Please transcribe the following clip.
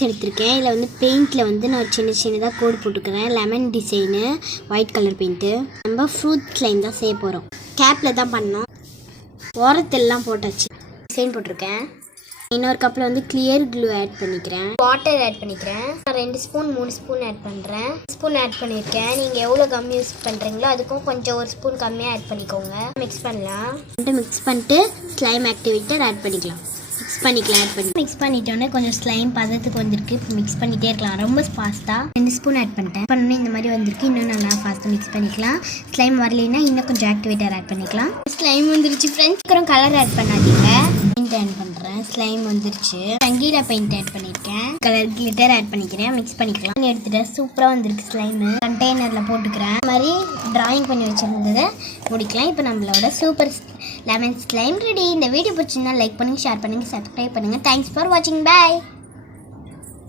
Box எடுத்திருக்கேன். இதில் வந்து பெயிண்டில் வந்து நான் சின்னதாக கோடு போட்டுக்கிறேன். Lemon design, white colour paint. நம்ம ஃப்ரூட் ஸ்லைம் தான் செய்ய போகிறோம். கேப்பில் தான் பண்ணோம். ஓரத்தெல்லாம் போட்டாச்சு. டிசைன் போட்டிருக்கேன். இன்னொரு கப்பில் வந்து கிளியர் க்ளூ ஆட் பண்ணிக்கிறேன். வாட்டர் ஆட் பண்ணிக்கிறேன். 2 ஸ்பூன் 3 ஸ்பூன் ஆட் பண்ணுறேன். ஸ்பூன் ஆட் பண்ணியிருக்கேன். நீங்கள் எவ்வளோ கம் யூஸ் பண்ணுறீங்களோ அதுக்கும் கொஞ்சம் 1 ஸ்பூன் கம்மியாக ஆட் பண்ணிக்கோங்க. மிக்ஸ் பண்ணலாம். மிக்ஸ் பண்ணிட்டு ஸ்லைம் ஆக்டிவேட்டர் ஆட் பண்ணிக்கலாம். மிக்ஸ் பண்ணிட்டோன்னே கொஞ்சம் ஸ்லைம் பதத்துக்கு வந்திருக்கு. இப்போ மிக்ஸ் பண்ணிகிட்டே இருக்கலாம். ரொம்ப ஃபாஸ்ட்டாக 2 ஸ்பூன் ஆட் பண்ணிட்டேன். பண்ணோன்னே இந்த மாதிரி வந்திருக்கு. இன்னும் நல்லா ஃபாஸ்ட்டாக மிக்ஸ் பண்ணிக்கலாம். ஸ்லைம் வரலைன்னா இன்னும் கொஞ்சம் ஆக்டிவேட்டர் ஆட் பண்ணிக்கலாம். ஸ்லைம் வந்துருச்சு ஃப்ரெண்ட்ஸ். அப்புறம் கலர் ஆட் பண்ணாதீங்க. பெயிண்ட் ஆட் பண்ணுறேன். ஸ்லைம் வந்துருச்சு. ரங்கீலா பெயிண்ட் ஆட் பண்ணியிருக்கேன். கலர் கிளிட்டர் ஆட் பண்ணிக்கிறேன். மிக்ஸ் பண்ணிக்கலாம். எடுத்துகிட்டு சூப்பராக வந்திருக்கு ஸ்லைமு. கண்டெய்னரில் போட்டுக்கிறேன். இந்த மாதிரி ட்ராயிங் பண்ணி வச்சுருந்ததை முடிக்கலாம். இப்போ நம்மளோட சூப்பர் லெமன் ஸ்லைம் ரெடி. இந்த வீடியோ பிடிச்சிருந்தா லைக் பண்ணுங்கள், ஷேர் பண்ணுங்கள், சப்ஸ்கிரைப் பண்ணுங்கள். தேங்க்ஸ் ஃபார் வாட்சிங். பாய்.